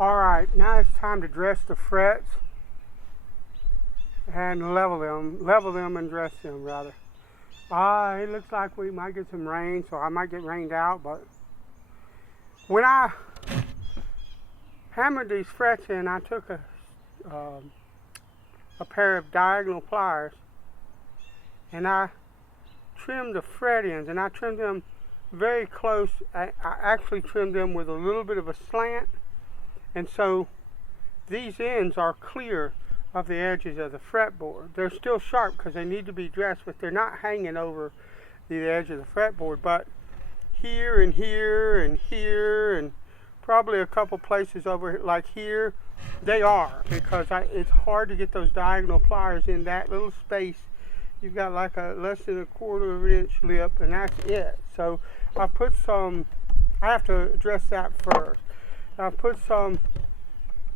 Alright, now it's time to dress the frets and level them and dress them rather. It looks like we might get some rain, so I might get rained out, but when I hammered these frets in, I took a pair of diagonal pliers and I trimmed the fret ends, and I trimmed them very close. I actually trimmed them with a little bit of a slant, and so these ends are clear of the edges of the fretboard. They're still sharp because they need to be dressed, but they're not hanging over the edge of the fretboard. But here and here and here and probably a couple places over like here, they are, because it's hard to get those diagonal pliers in that little space. You've got like a less than a quarter of an inch lip, and that's it. So I have to address that first. I put some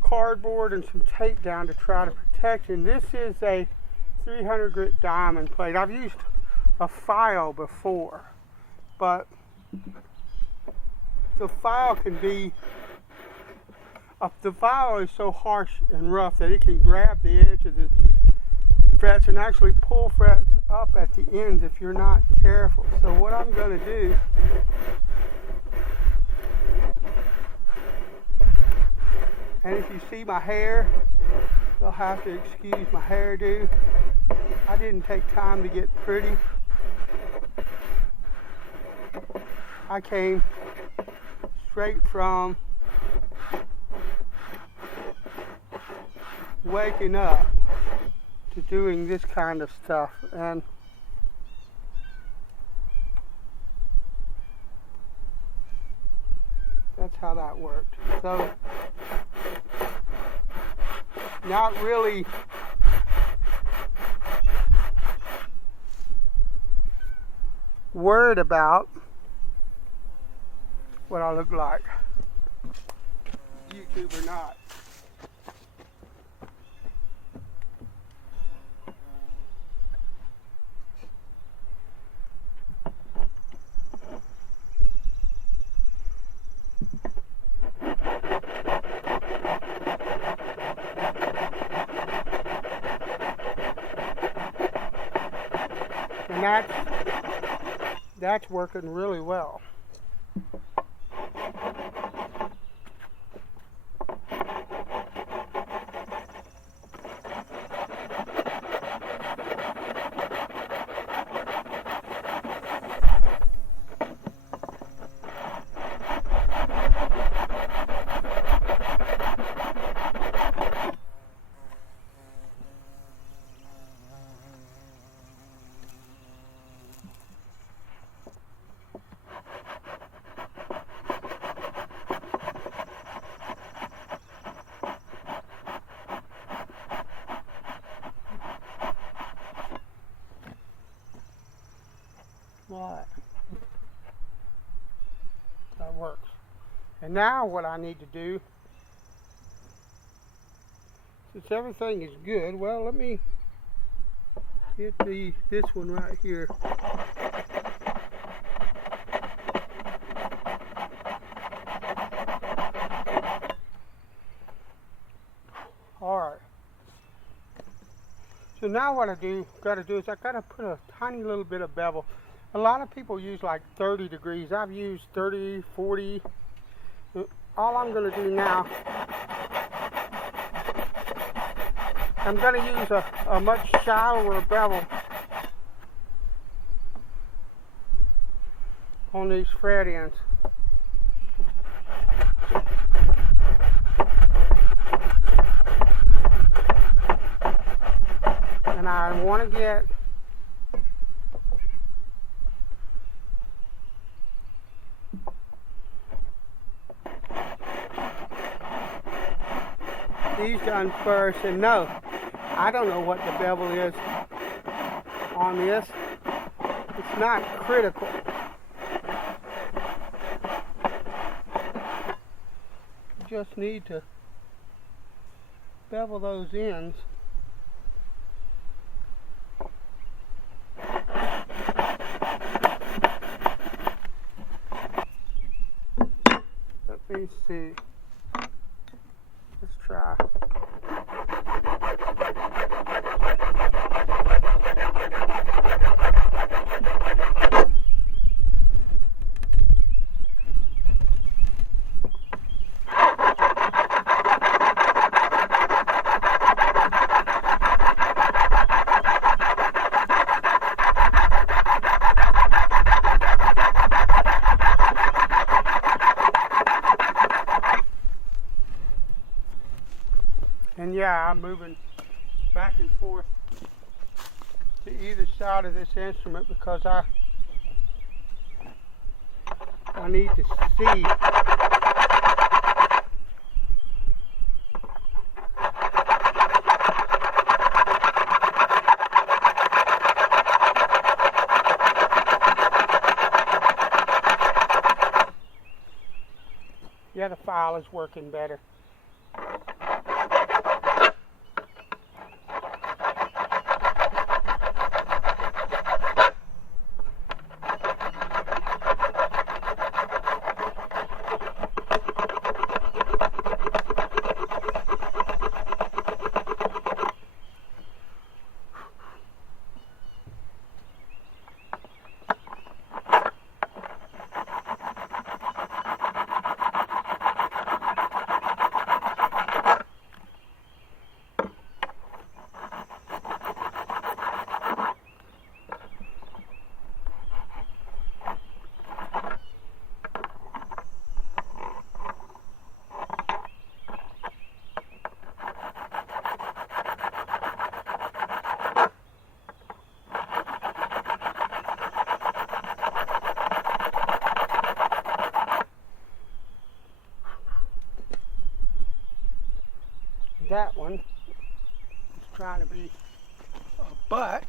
cardboard and some tape down to try to protect, and this is a 300 grit diamond plate. I've used a file before, but the file is so harsh and rough that it can grab the edge of the frets and actually pull frets up at the ends if you're not careful. So what I'm going to do and if you see my hair, you'll have to excuse my hairdo. I didn't take time to get pretty. I came straight from waking up to doing this kind of stuff, and that's how that worked. So not really worried about what I look like, YouTube or not. And that's working really well. Right. That works. And now what I need to do, since everything is good, well, let me get this one right here. Alright. So now what I gotta do is I gotta put a tiny little bit of bevel. A lot of people use like 30 degrees. I've used 30, 40. All I'm going to do now, I'm going to use a much shallower bevel on these fret ends. And I want to get these done first. And no, I don't know what the bevel is on this. It's not critical. You just need to bevel those ends. Let me see. And yeah, I'm moving back and forth to either side of this instrument because I need to see. Yeah, the file is working better. That one is trying to be a butt,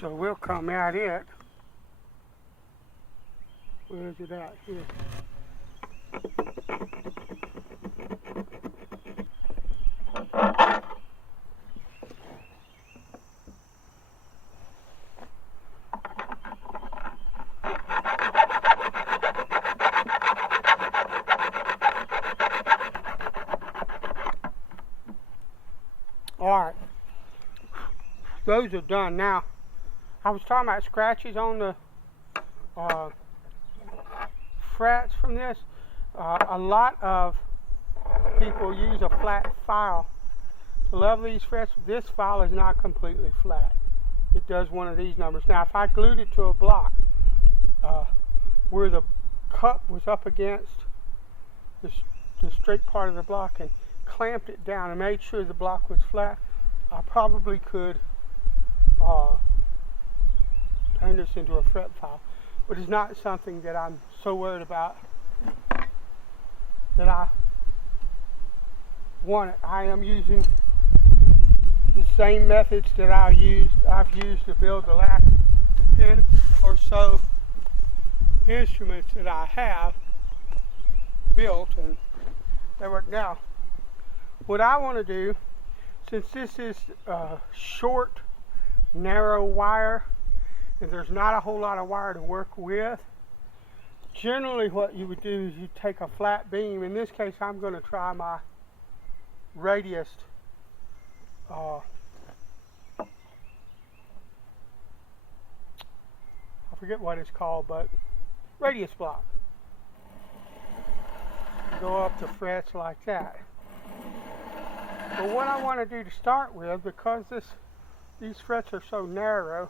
so we'll come at it. Where is it at? Here. Alright, those are done. Now, I was talking about scratches on the frets from this. A lot of people use a flat file to level these frets. This file is not completely flat. It does one of these numbers. Now, if I glued it to a block where the cup was up against the straight part of the block and clamped it down and made sure the block was flat, I probably could turn this into a fret file, but it's not something that I'm so worried about that I want it. I am using the same methods that I've used to build the last 10 or so instruments that I have built, and they work. Now, what I want to do, since this is a short, narrow wire, and there's not a whole lot of wire to work with, generally what you would do is you take a flat beam. In this case, I'm going to try my radius I forget what it's called, but radius block. Go up the frets like that. But what I want to do to start with, because these frets are so narrow,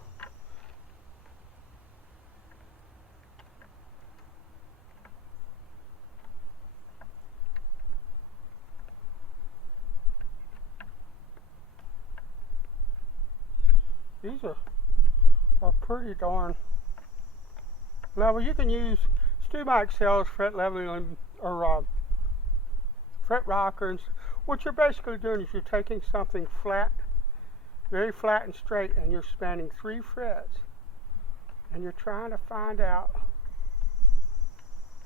these are pretty darn level. You can use Stu-Mike sells fret leveling or fret rockers. What you're basically doing is you're taking something flat, very flat and straight, and you're spanning 3 frets, and you're trying to find out,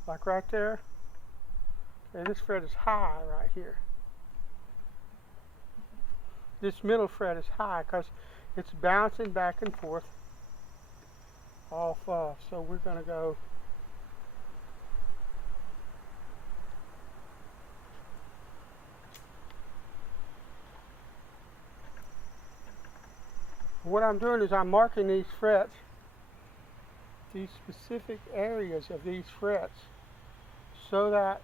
like right there, okay, this fret is high right here. This middle fret is high because it's bouncing back and forth off of. So we're going to go what I'm doing is I'm marking these frets, these specific areas of these frets, so that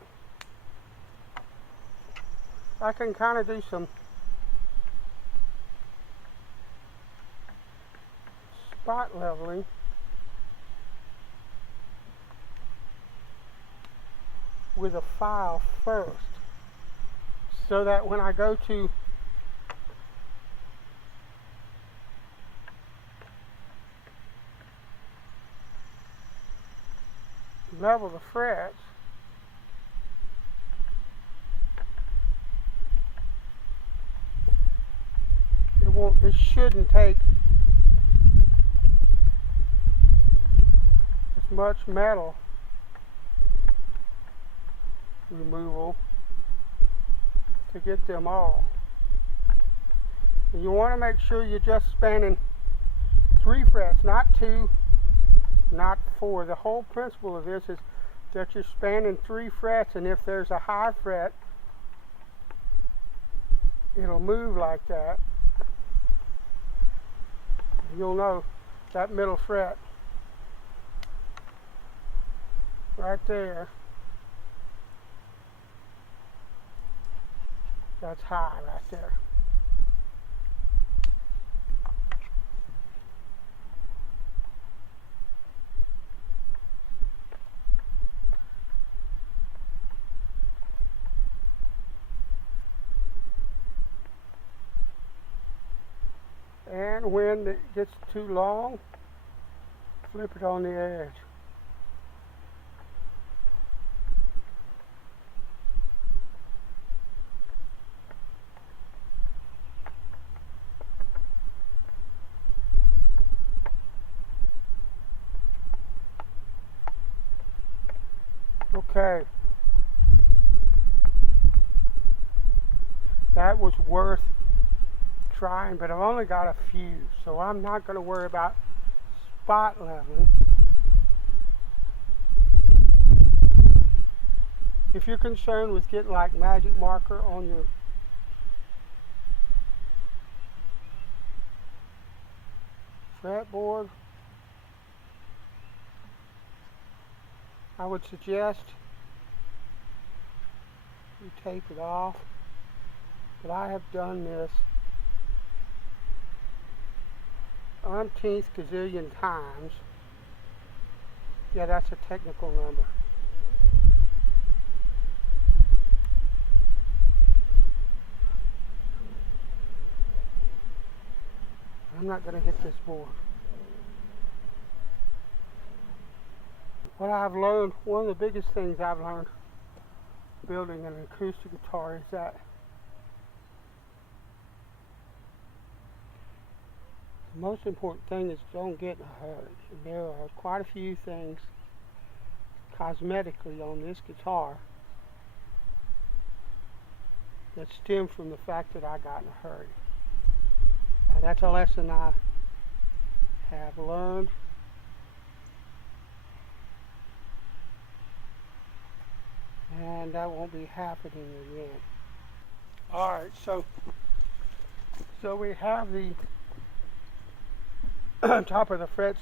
I can kind of do some spot leveling with a file first. so that when I go to level the frets, it shouldn't take as much metal removal to get them all. And you want to make sure you're just spanning 3 frets, not 2, not 4. The whole principle of this is that you're spanning 3 frets, and if there's a high fret, it'll move like that. You'll know that middle fret right there, that's high right there. And when it gets too long, flip it on the edge. Okay. That was worth trying, but I've only got a few, so I'm not going to worry about spot leveling. If you're concerned with getting like magic marker on your fretboard, I would suggest you tape it off, but I have done this umpteenth gazillion times. Yeah, that's a technical number. I'm not going to hit this board. What I've learned, one of the biggest things I've learned building an acoustic guitar is that the most important thing is don't get in a hurry. There are quite a few things cosmetically on this guitar that stem from the fact that I got in a hurry. That's a lesson I have learned. And that won't be happening again. Alright, so we have the top of the frets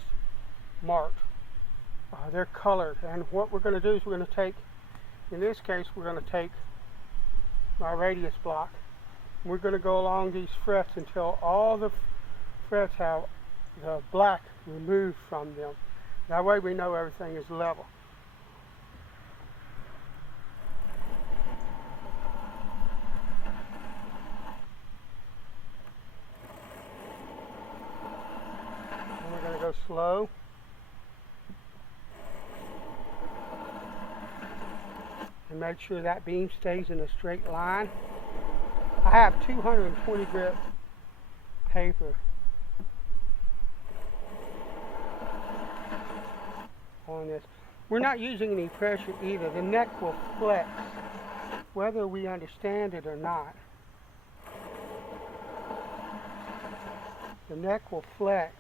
marked. They're colored, and what we're going to do is we're going to take, in this case, we're going to take my radius block. We're going to go along these frets until all the frets have the black removed from them. That way we know everything is level. And we're going to go slow. And make sure that beam stays in a straight line. I have 220 grit paper on this. We're not using any pressure either. The neck will flex whether we understand it or not. The neck will flex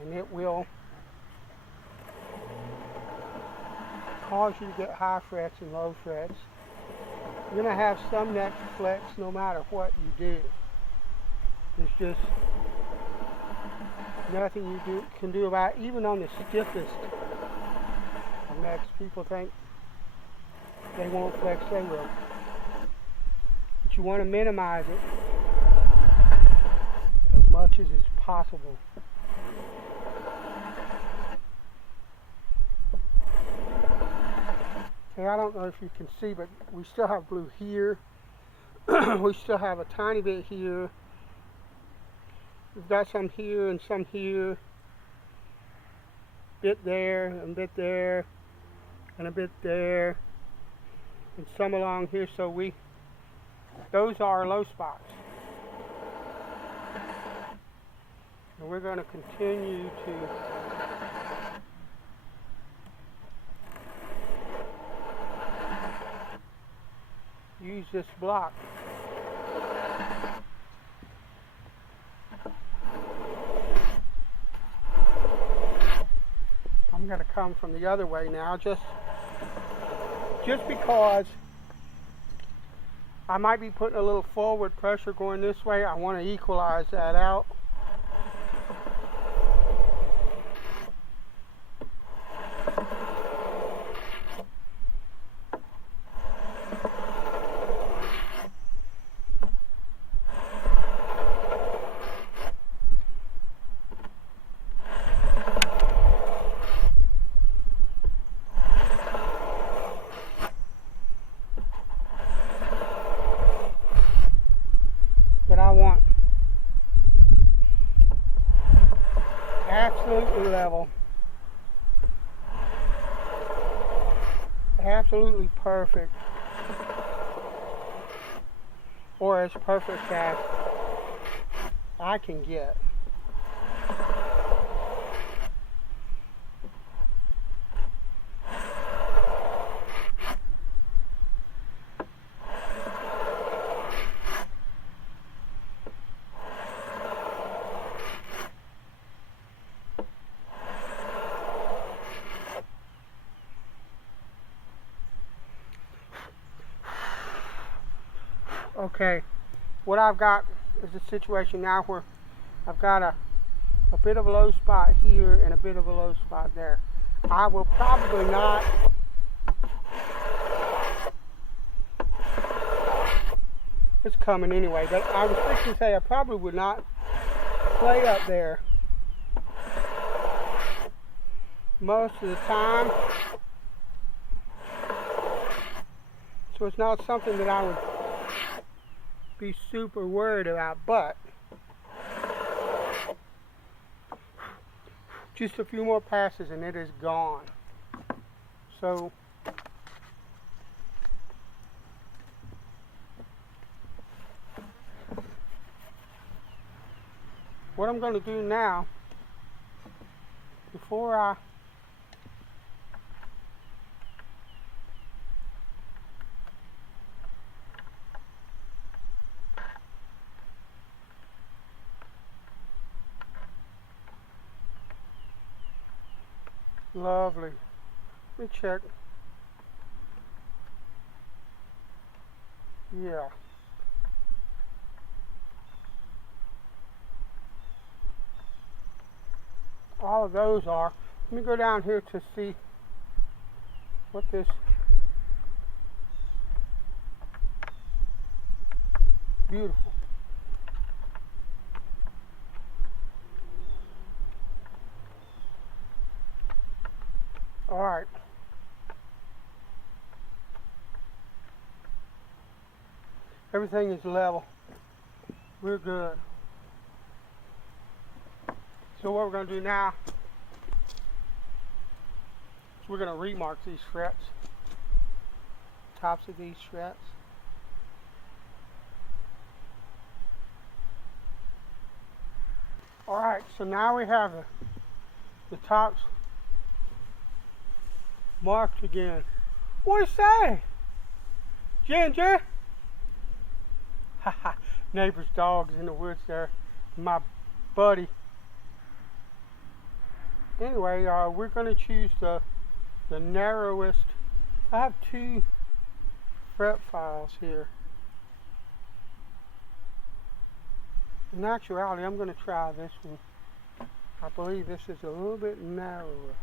and it will cause you to get high frets and low frets. You're going to have some neck flex no matter what you do. There's just nothing you can do about it. Even on the stiffest of necks, people think they won't flex, they will. But you want to minimize it as much as is possible. Okay, Okay, I don't know if you can see, but we still have blue here. We still have a tiny bit here. We've got some here and some here. Bit there and bit there and a bit there and some along here. So those are our low spots. And we're going to continue to use this block. I'm going to come from the other way now, just because I might be putting a little forward pressure going this way. I want to equalize that out. But I want absolutely level, absolutely perfect, or as perfect as I can get. Okay, what I've got is a situation now where I've got a bit of a low spot here and a bit of a low spot there. I will probably not it's coming anyway, but I was fixing to say I probably would not play up there most of the time. So it's not something that I would be super worried about, but just a few more passes and it is gone. So what I'm going to do now, before I lovely. Let me check. Yeah. All of those are. Let me go down here to see what this beautiful. All right. Everything is level. We're good. So what we're going to do now is we're going to remark these frets, tops of these frets. All right, so now we have the tops marked again. What do you say? Ginger? Haha, neighbor's dog's in the woods there. My buddy. Anyway, we're going to choose the narrowest. I have 2 fret files here. In actuality, I'm going to try this one. I believe this is a little bit narrower.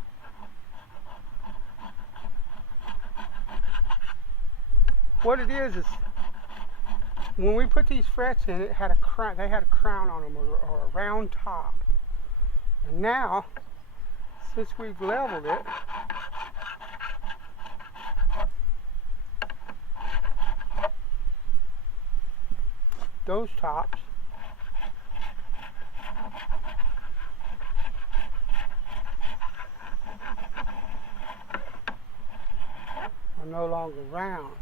What it is when we put these frets in, it had a crown. They had a crown on them, or a round top. And now, since we've leveled it, those tops are no longer round.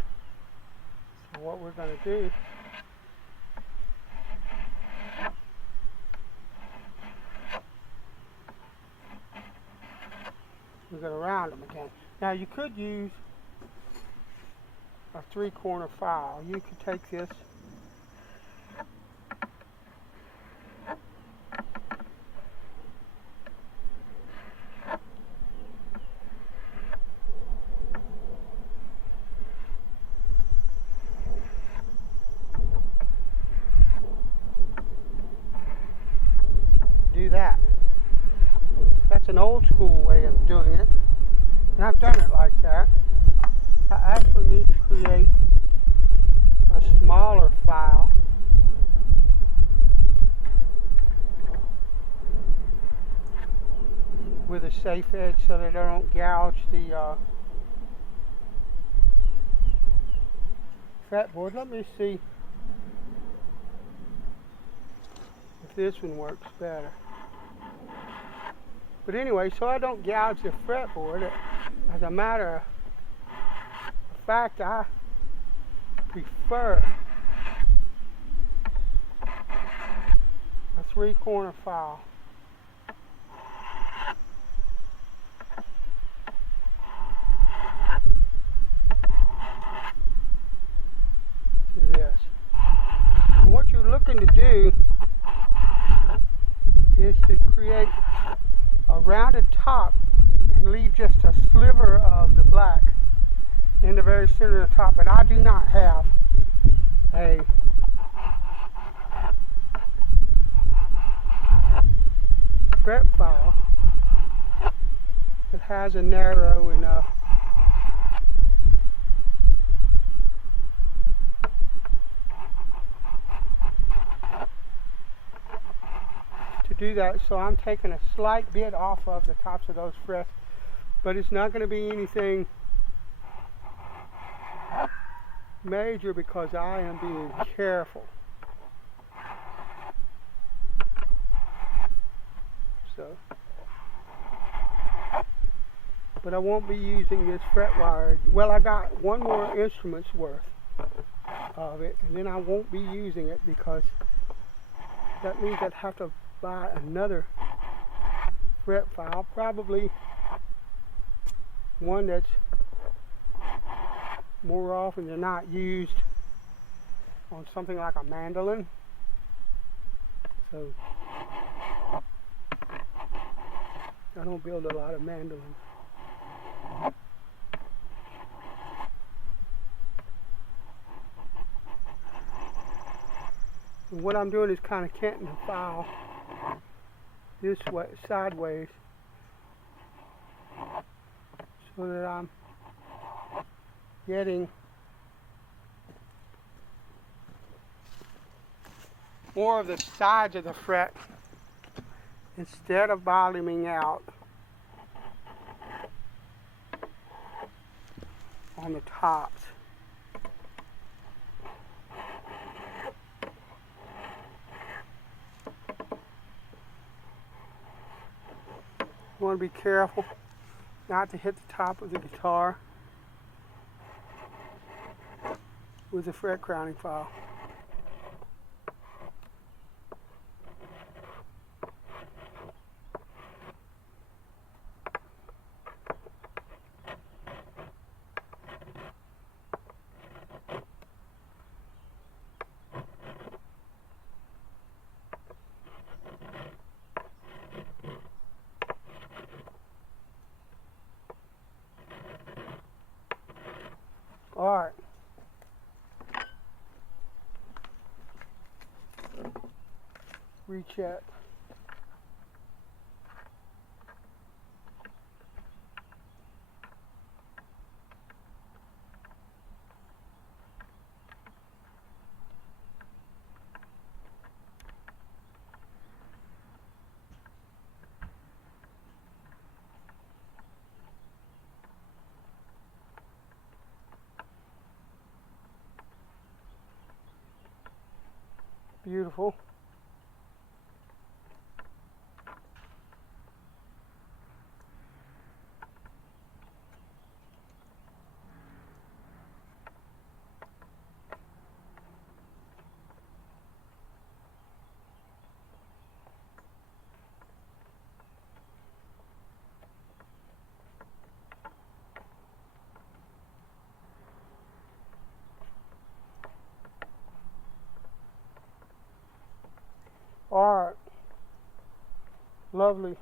So what we're going to do, we're going to round them again. Now you could use a 3-corner file. You could take this do that. That's an old school way of doing it, and I've done it like that. I actually need to create a smaller file with a safe edge so that I don't gouge the fretboard. Let me see if this one works better. But anyway, so I don't gouge the fretboard, as a matter of fact, I prefer a 3-corner file. To this. And what you're looking to do is to create a rounded top and leave just a sliver of the black in the very center of the top. But I do not have a fret file that has a narrow enough to do that, so I'm taking a slight bit off of the tops of those frets, but it's not going to be anything major because I am being careful. So, but I won't be using this fret wire. Well, I got one more instrument's worth of it, and then I won't be using it because that means I'd have to buy another fret file, probably one that's more often than not used on something like a mandolin. So I don't build a lot of mandolins. And what I'm doing is kind of canting the file this way, sideways, so that I'm getting more of the sides of the fret instead of bottoming out on the tops. You want to be careful not to hit the top of the guitar with the fret crowning file. Alright. Recheck. Beautiful. Alright. Lovely.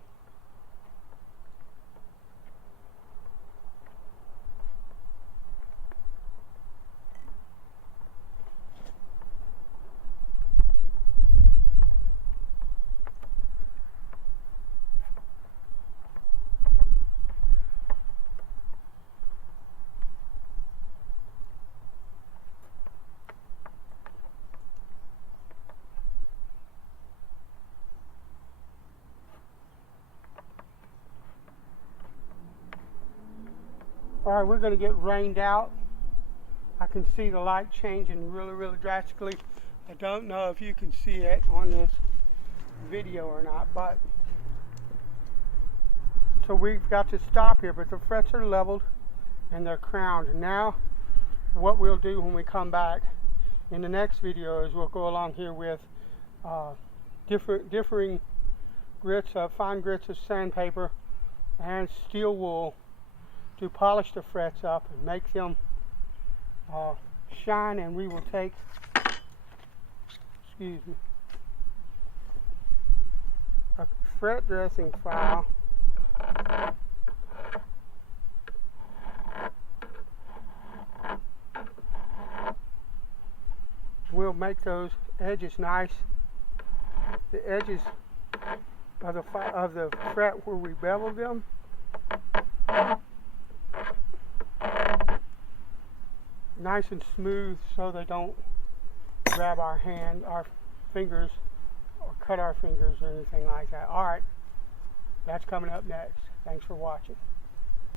Alright, we're going to get rained out. I can see the light changing really drastically. I don't know if you can see it on this video or not, but so we've got to stop here, but the frets are leveled and they're crowned. Now what we'll do when we come back in the next video is we'll go along here with differing grits of fine grits of sandpaper and steel wool to polish the frets up and make them shine, and we will take, excuse me, a fret dressing file we'll make those edges nice. The edges of the fret where we beveled them, nice and smooth so they don't grab our fingers, or cut our fingers or anything like that. Alright, that's coming up next. Thanks for watching.